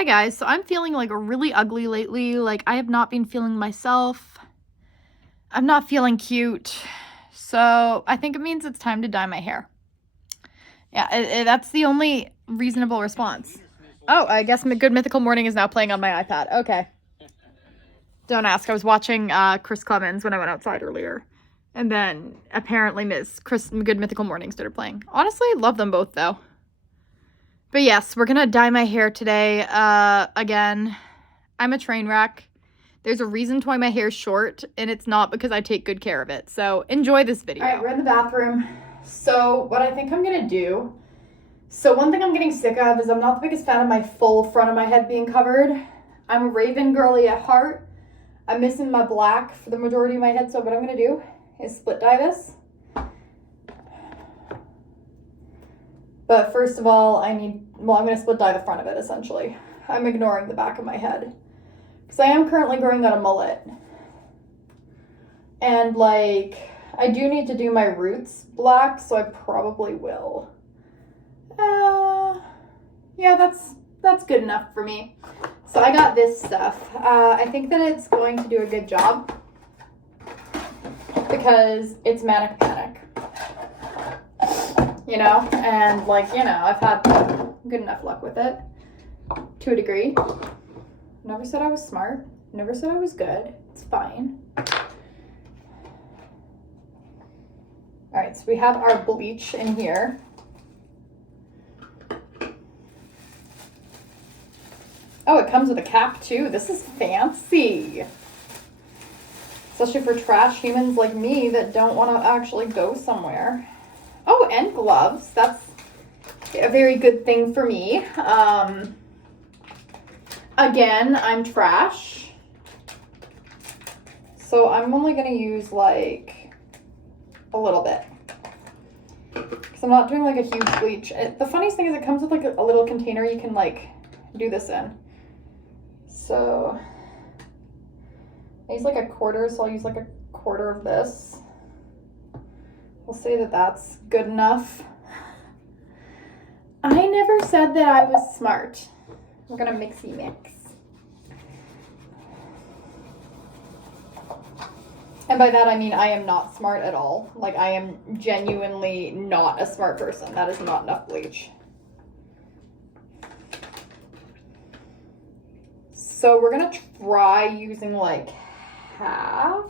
Hi guys, so I'm feeling like really ugly lately. Like I have not been feeling myself. I'm not feeling cute. So I think it means it's time to dye my hair. Yeah, that's the only reasonable response. Oh, I guess Good Mythical Morning is now playing on my iPad. Okay. Don't ask. I was watching Chris Clemens when I went outside earlier. And then apparently Good Mythical Morning started playing. Honestly, love them both though. But yes, we're gonna dye my hair today. Again, I'm a train wreck. There's a reason why my hair's short, and it's not because I take good care of it. So enjoy this video. All right, we're in the bathroom. So what I think I'm gonna do, so one thing I'm getting sick of is I'm not the biggest fan of my full front of my head being covered. I'm a raven girly at heart. I'm missing my black for the majority of my head, so what I'm gonna do is split dye this. But first of all, I'm gonna split dye the front of it essentially. I'm ignoring the back of my head. Because I am currently growing out a mullet. And like, I do need to do my roots black, so I probably will. Yeah, that's good enough for me. So I got this stuff. I think that it's going to do a good job because it's Manic Panic. You know, and like, you know, I've had good enough luck with it to a degree. Never said I was smart. Never said I was good. It's fine. All right, so we have our bleach in here. Oh, it comes with a cap too. This is fancy. Especially for trash humans like me that don't want to actually go somewhere. Oh, and gloves. That's a very good thing for me. Again, I'm trash. So I'm only going to use like a little bit. Because I'm not doing like a huge bleach. The funniest thing is it comes with like a little container you can like do this in. So I use like a quarter, so I'll use like a quarter of this. We'll say that that's good enough. I never said that I was smart. We're gonna mixy mix. And by that I mean I am not smart at all. Like I am genuinely not a smart person. That is not enough bleach. So we're gonna try using like half.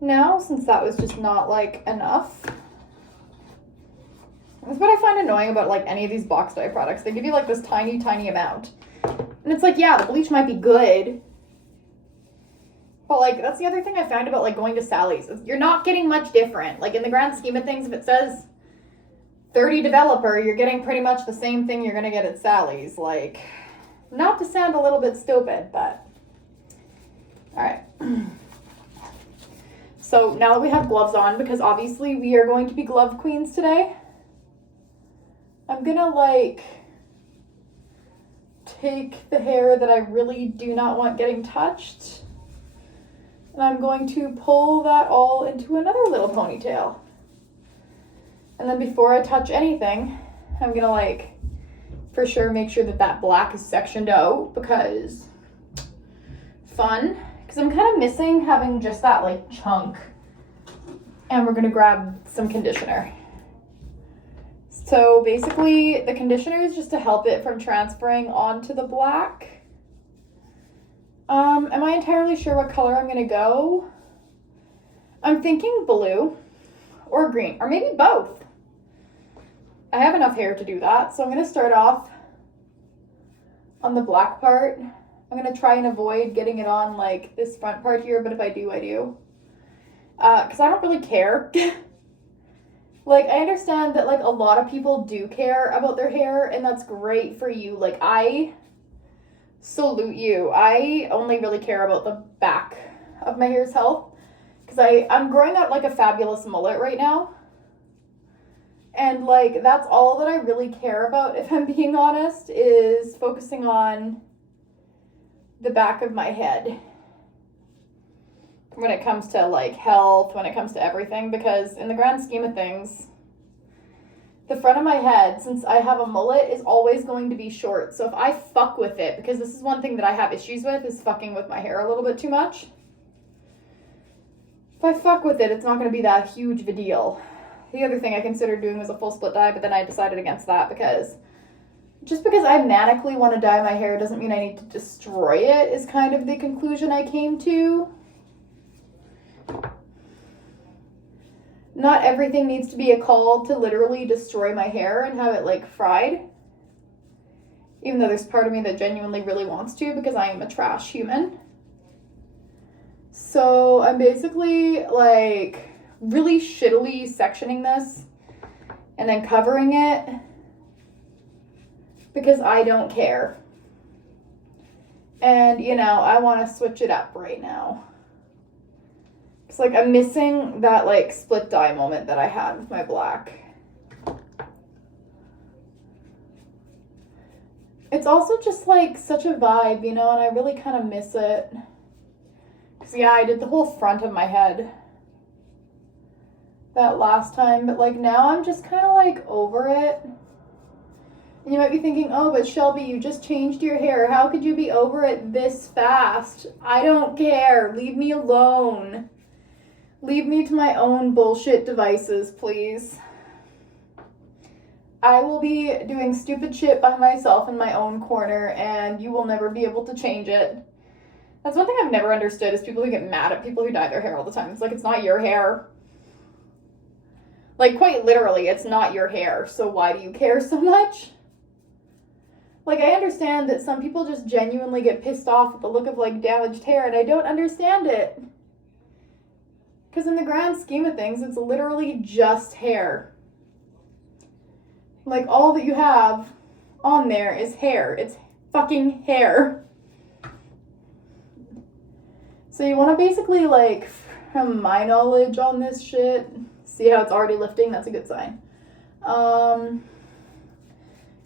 Now, since that was just not like enough. That's what I find annoying about like any of these box dye products. They give you like this tiny, tiny amount. And it's like, yeah, the bleach might be good. But like, that's the other thing I found about like going to Sally's. You're not getting much different. Like in the grand scheme of things, if it says 30 developer, you're getting pretty much the same thing you're gonna get at Sally's. Like, not to sound a little bit stupid, but all right. So now that we have gloves on, because obviously we are going to be glove queens today, I'm gonna like take the hair that I really do not want getting touched, and I'm going to pull that all into another little ponytail. And then before I touch anything, I'm gonna like for sure make sure that that black is sectioned out, because fun. Because I'm kind of missing having just that like chunk. And we're gonna grab some conditioner. So basically the conditioner is just to help it from transferring onto the black. Am I entirely sure what color I'm gonna go? I'm thinking blue or green, or maybe both. I have enough hair to do that, so I'm gonna start off on the black part. I'm gonna try and avoid getting it on like this front part here, but if I do, I do. Because I don't really care. Like, I understand that like a lot of people do care about their hair, and that's great for you. Like, I salute you. I only really care about the back of my hair's health, because I'm growing out like a fabulous mullet right now. And like, that's all that I really care about, if I'm being honest, is focusing on the back of my head when it comes to like health, when it comes to everything, because in the grand scheme of things, the front of my head, since I have a mullet, is always going to be short. So if I fuck with it, because this is one thing that I have issues with, is fucking with my hair a little bit too much. If I fuck with it, it's not going to be that huge of a deal. The other thing I considered doing was a full split dye, but then I decided against that because just because I manically want to dye my hair doesn't mean I need to destroy it, is kind of the conclusion I came to. Not everything needs to be a call to literally destroy my hair and have it like fried. Even though there's part of me that genuinely really wants to, because I am a trash human. So I'm basically like really shittily sectioning this and then covering it because I don't care. And you know, I want to switch it up right now. It's like I'm missing that like split dye moment that I had with my black. It's also just like such a vibe, you know, and I really kind of miss it. Because yeah, I did the whole front of my head that last time, but like now I'm just kind of like over it. And you might be thinking, oh, but Shelby, you just changed your hair. How could you be over it this fast? I don't care. Leave me alone. Leave me to my own bullshit devices, please. I will be doing stupid shit by myself in my own corner, and you will never be able to change it. That's one thing I've never understood, is people who get mad at people who dye their hair all the time. It's like, it's not your hair. Like, quite literally, it's not your hair, so why do you care so much? Like, I understand that some people just genuinely get pissed off at the look of, like, damaged hair, and I don't understand it. Because in the grand scheme of things, it's literally just hair. Like, all that you have on there is hair. It's fucking hair. So you want to basically, like, from my knowledge on this shit, see how it's already lifting? That's a good sign. Because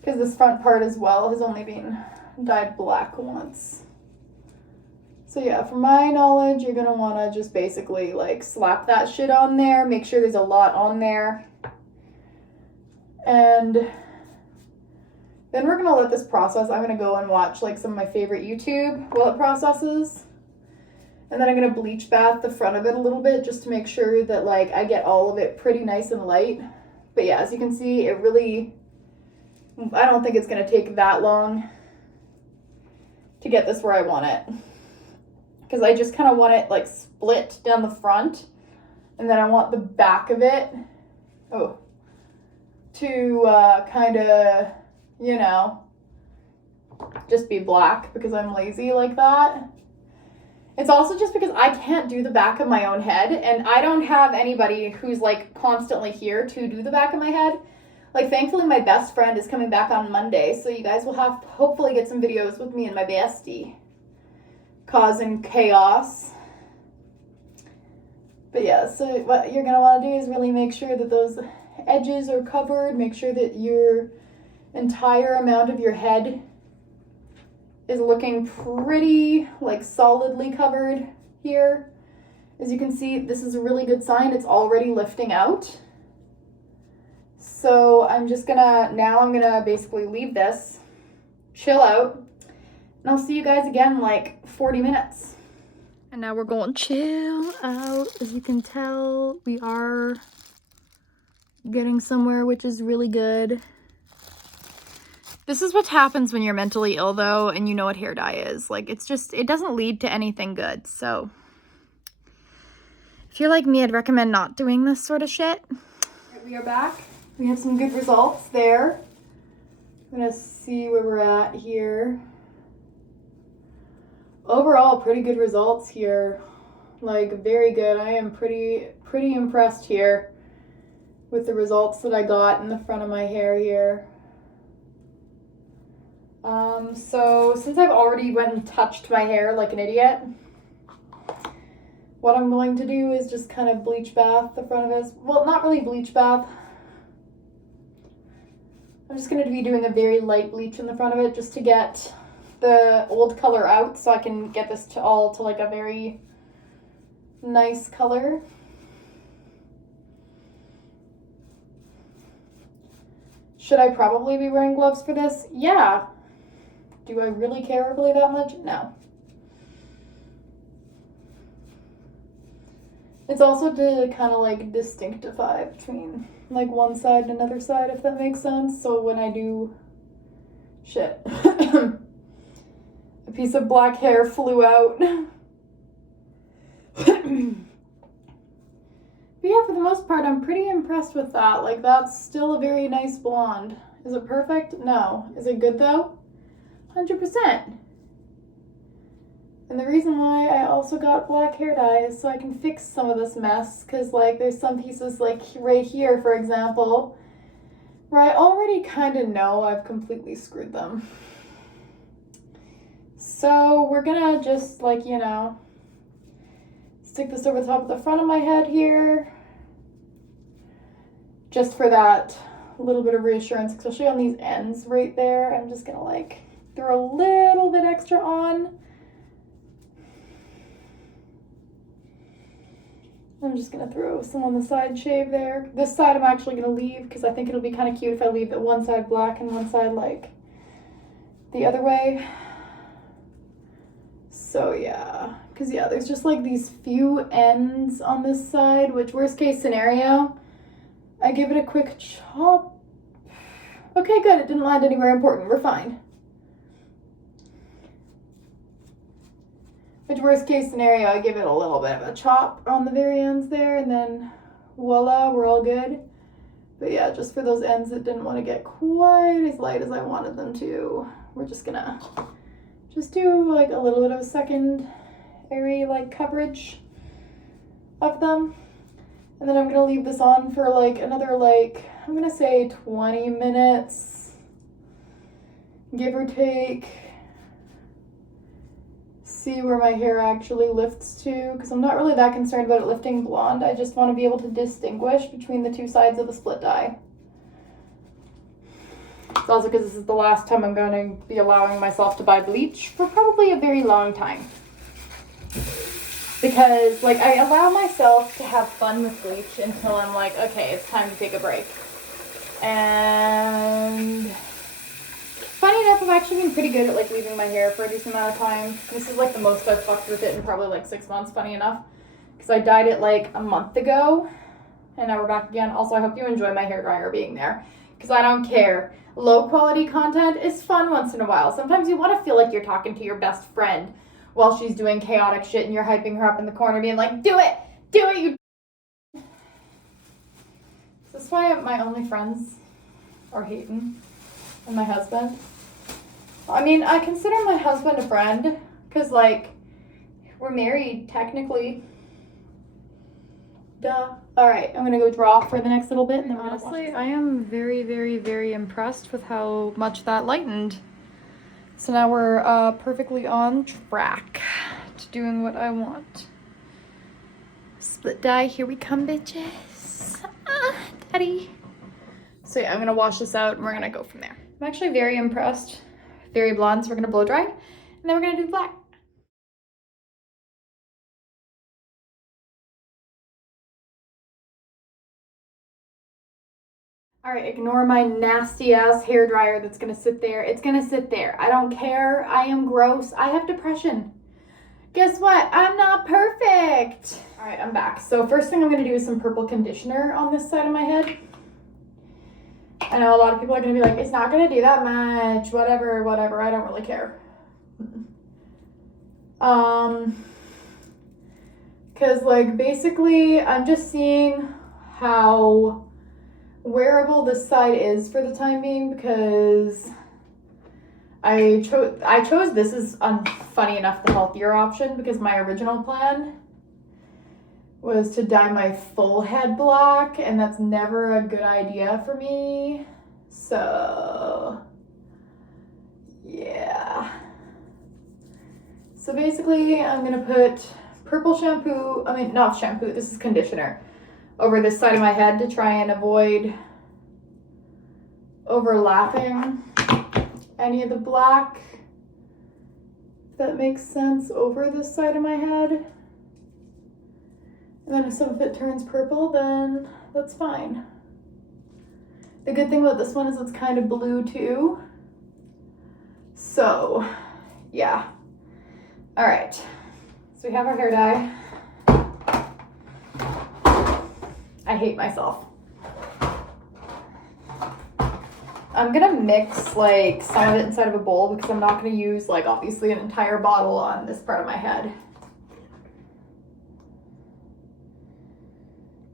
this front part as well has only been dyed black once. So yeah, from my knowledge, you're going to want to just basically, like, slap that shit on there. Make sure there's a lot on there. And then we're going to let this process. I'm going to go and watch, like, some of my favorite YouTube while it processes. And then I'm going to bleach bath the front of it a little bit just to make sure that, like, I get all of it pretty nice and light. But yeah, as you can see, it really, I don't think it's going to take that long to get this where I want it. Because I just kind of want it, like, split down the front. And then I want the back of it, to kind of, you know, just be black because I'm lazy like that. It's also just because I can't do the back of my own head, and I don't have anybody who's, like, constantly here to do the back of my head. Like, thankfully, my best friend is coming back on Monday, so you guys will have to hopefully get some videos with me and my bestie causing chaos. But yeah, so what you're going to want to do is really make sure that those edges are covered. Make sure that your entire amount of your head is looking pretty, like, solidly covered here. As you can see, this is a really good sign. It's already lifting out. So I'm gonna basically leave this, chill out, and I'll see you guys again in like 40 minutes. And now we're going chill out. As you can tell, we are getting somewhere, which is really good. This is what happens when you're mentally ill, though, and you know what hair dye is. Like, it's just, it doesn't lead to anything good. So if you're like me, I'd recommend not doing this sort of shit. We are back. We have some good results there. I'm gonna see where we're at here. Overall, pretty good results here. Like, very good. I am pretty impressed here with the results that I got in the front of my hair here. So since I've already went and touched my hair like an idiot, what I'm going to do is just kind of bleach bath the front of it. Well, not really bleach bath. I'm just going to be doing a very light bleach in the front of it just to get the old color out, so I can get this to like a very nice color. Should I probably be wearing gloves for this? Yeah. Do I really care really that much? No. It's also to kind of like distinctify between like one side and another side, if that makes sense. So when I do shit, a piece of black hair flew out. But yeah, for the most part, I'm pretty impressed with that. Like, that's still a very nice blonde. Is it perfect? No. Is it good though? 100%. And the reason why I also got black hair dye is so I can fix some of this mess, because like there's some pieces like right here, for example, where I already kind of know I've completely screwed them. So we're gonna just like, you know, stick this over the top of the front of my head here, just for that little bit of reassurance, especially on these ends right there. I'm just gonna like throw a little bit extra on. I'm just gonna throw some on the side shave there. This side I'm actually gonna leave because I think it'll be kind of cute if I leave it one side black and one side like the other way. So yeah, because yeah, there's just like these few ends on this side, which worst case scenario, I give it a quick chop. Okay, good, it didn't land anywhere important, we're fine. Which worst case scenario, I give it a little bit of a chop on the very ends there, and then voila, we're all good. But yeah, just for those ends that didn't want to get quite as light as I wanted them to, we're just gonna just do like a little bit of a secondary like coverage of them. And then I'm gonna leave this on for like another like, I'm gonna say 20 minutes, give or take. See where my hair actually lifts to, because I'm not really that concerned about it lifting blonde. I just want to be able to distinguish between the two sides of the split dye. It's also because this is the last time I'm going to be allowing myself to buy bleach for probably a very long time. Because like I allow myself to have fun with bleach until I'm like, okay, it's time to take a break. And funny enough, I've actually been pretty good at like leaving my hair for a decent amount of time. This is like the most I've fucked with it in probably like 6 months, funny enough. Because I dyed it like a month ago. And now we're back again. Also, I hope you enjoy my hairdryer being there. Because I don't care. Low quality content is fun once in a while. Sometimes you want to feel like you're talking to your best friend while she's doing chaotic shit and you're hyping her up in the corner being like, do it, you. This is why my only friends are Hayden and my husband. I mean, I consider my husband a friend because, like, we're married technically. Duh. All right, I'm gonna go draw for the next little bit, and then honestly, I am very, very, very impressed with how much that lightened. So now we're perfectly on track to doing what I want. Split dye, here we come, bitches. Daddy. So yeah, I'm gonna wash this out and we're gonna go from there. I'm actually very impressed. Very blonde, so we're gonna blow dry, and then we're gonna do black. All right, ignore my nasty ass hair dryer that's gonna sit there. It's gonna sit there. I don't care. I am gross. I have depression. Guess what? I'm not perfect. All right, I'm back. So first thing I'm gonna do is some purple conditioner on this side of my head. I know a lot of people are gonna be like, it's not gonna do that much, whatever, I don't really care. Cause like basically I'm just seeing how wearable this side is for the time being, because I chose this as, funny enough, the healthier option, because my original plan was to dye my full head black, and that's never a good idea for me. So yeah. So basically I'm gonna put purple shampoo, not shampoo, this is conditioner, over this side of my head to try and avoid overlapping any of the black, if that makes sense, over this side of my head. And then if some of it turns purple, then that's fine. The good thing about this one is it's kind of blue too. So, yeah. All right. So we have our hair dye. I hate myself. I'm gonna mix like some of it inside of a bowl because I'm not gonna use like obviously an entire bottle on this part of my head.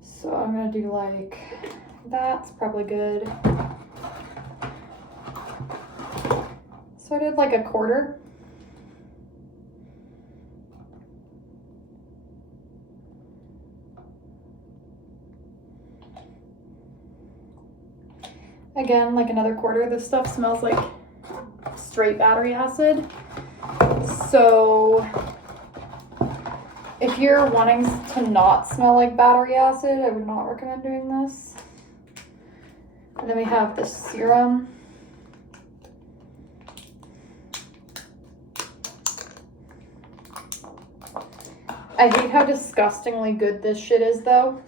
So I'm gonna do like, that's probably good. So I did like a quarter. Again, like another quarter. This stuff smells like straight battery acid. So if you're wanting to not smell like battery acid, I would not recommend doing this. And then we have the serum. I hate how disgustingly good this shit is though.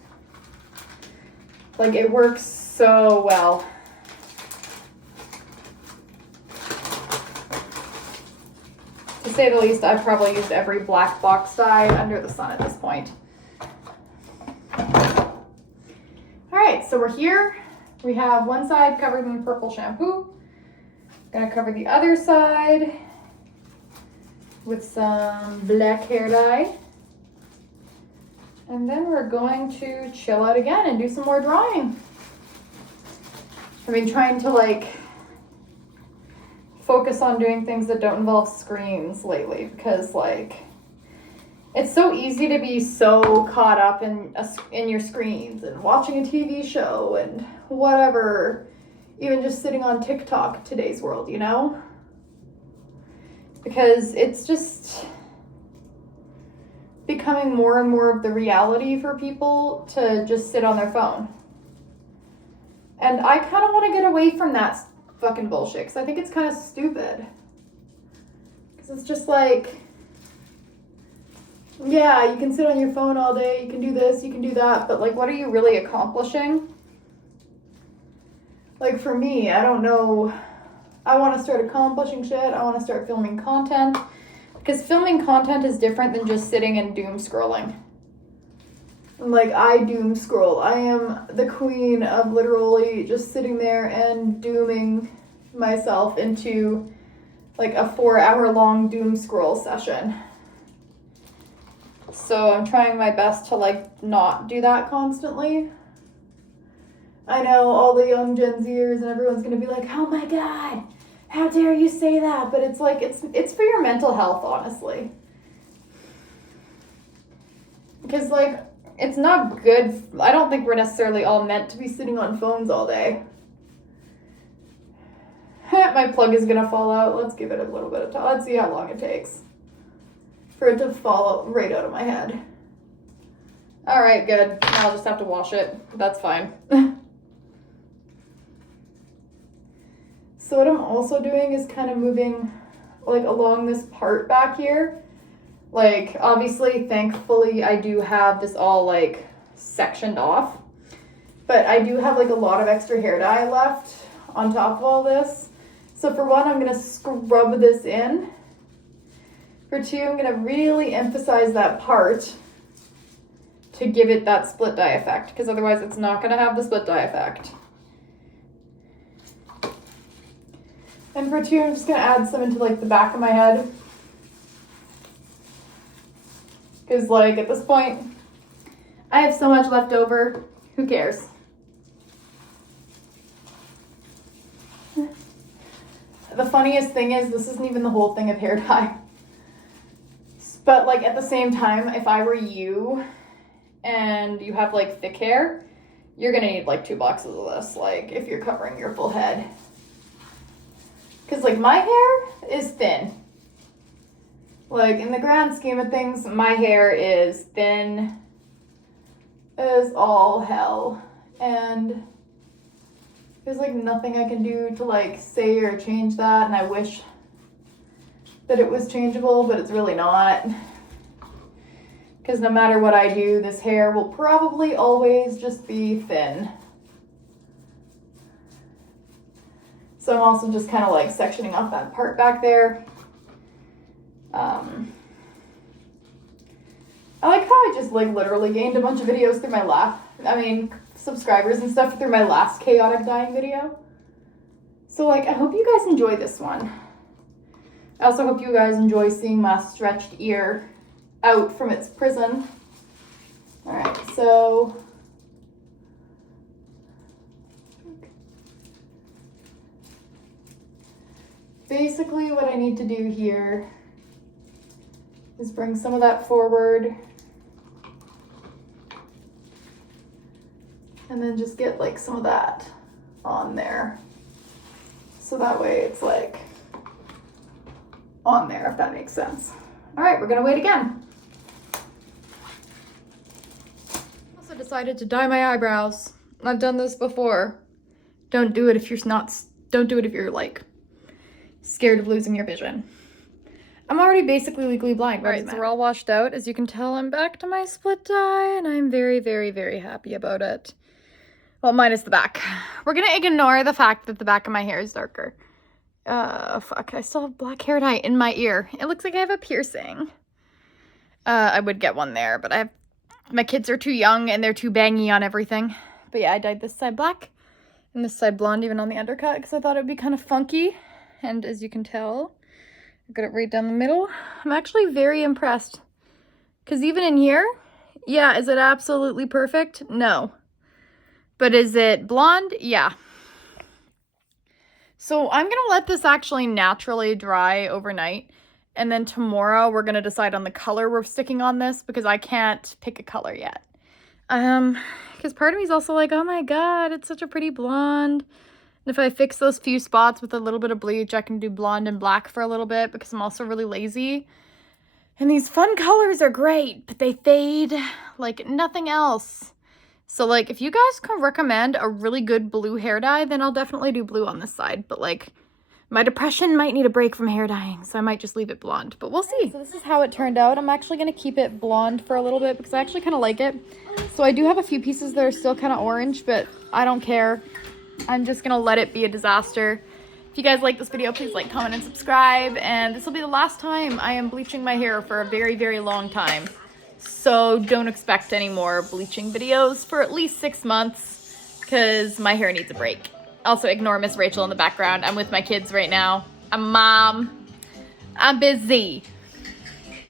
Like it works so well. To say the least, I've probably used every black box dye under the sun at this point. All right, so we're here. We have one side covered in purple shampoo. Gonna cover the other side with some black hair dye. And then we're going to chill out again and do some more drawing. I've been trying to like focus on doing things that don't involve screens lately because like it's so easy to be so caught up in your screens and watching a TV show and whatever, even just sitting on TikTok in today's world, you know? Because it's just becoming more and more of the reality for people to just sit on their phone. And I kind of want to get away from that fucking bullshit because I think it's kind of stupid. Because it's just like, yeah, you can sit on your phone all day, you can do this, you can do that, but like, what are you really accomplishing? Like for me, I don't know. I want to start accomplishing shit. I want to start filming content. Because filming content is different than just sitting and doom scrolling. Like, I doom scroll. I am the queen of literally just sitting there and dooming myself into like a 4-hour-long doom scroll session. So I'm trying my best to like not do that constantly. I know all the young Gen Zers and everyone's gonna be like, oh my god, how dare you say that? But it's like, it's for your mental health, honestly. Because like, it's not good. I don't think we're necessarily all meant to be sitting on phones all day. My plug is gonna fall out. Let's give it a little bit of time. Let's see how long it takes for it to fall right out of my head. All right, good. Now I'll just have to wash it. That's fine. So what I'm also doing is kind of moving like along this part back here. Like obviously, thankfully, I do have this all like sectioned off, but I do have like a lot of extra hair dye left on top of all this. So for one, I'm gonna scrub this in. For two, I'm gonna really emphasize that part to give it that split dye effect, because otherwise it's not gonna have the split dye effect. And for two, I'm just gonna add some into like the back of my head. Because like at this point, I have so much left over, who cares? The funniest thing is this isn't even the whole thing of hair dye. But like at the same time, if I were you and you have like thick hair, you're gonna need like 2 boxes of this, like if you're covering your full head. Because like my hair is thin. Like in the grand scheme of things, my hair is thin as all hell. And there's like nothing I can do to like say or change that. And I wish that it was changeable, but it's really not. Because no matter what I do, this hair will probably always just be thin. So I'm also just kind of like sectioning off that part back there. I like how I just like literally gained a bunch of videos through my subscribers and stuff through my last chaotic dyeing video. So like, I hope you guys enjoy this one. I also hope you guys enjoy seeing my stretched ear out from its prison. All right, so basically what I need to do here is bring some of that forward and then just get like some of that on there. So that way it's like on there, if that makes sense. All right, we're gonna wait again. Also decided to dye my eyebrows. I've done this before. Don't do it if you're like scared of losing your vision. I'm already basically legally blind. All right, so we're all washed out. As you can tell, I'm back to my split dye, and I'm very, very, very happy about it. Well, minus the back. We're gonna ignore the fact that the back of my hair is darker. Fuck, I still have black hair dye in my ear. It looks like I have a piercing. I would get one there, but my kids are too young and they're too bangy on everything. But yeah, I dyed this side black and this side blonde even on the undercut because I thought it would be kind of funky. And as you can tell, I got it right down the middle. I'm actually very impressed because even in here, yeah, is it absolutely perfect? No. But is it blonde? Yeah. So I'm gonna let this actually naturally dry overnight. And then tomorrow we're gonna decide on the color we're sticking on this because I can't pick a color yet. Because part of me is also like, oh my god, it's such a pretty blonde. And if I fix those few spots with a little bit of bleach, I can do blonde and black for a little bit because I'm also really lazy. And these fun colors are great, but they fade like nothing else. So like, if you guys can recommend a really good blue hair dye, then I'll definitely do blue on this side. But like, my depression might need a break from hair dyeing, so I might just leave it blonde, but we'll see. So this is how it turned out. I'm actually gonna keep it blonde for a little bit because I actually kind of like it. So I do have a few pieces that are still kind of orange, but I don't care. I'm just gonna let it be a disaster. If you guys like this video, please like, comment, and subscribe. And this will be the last time I am bleaching my hair for a very, very long time. So don't expect any more bleaching videos for at least 6 months because my hair needs a break. Also ignore Miss Rachel in the background. I'm with my kids right now. I'm mom. I'm busy.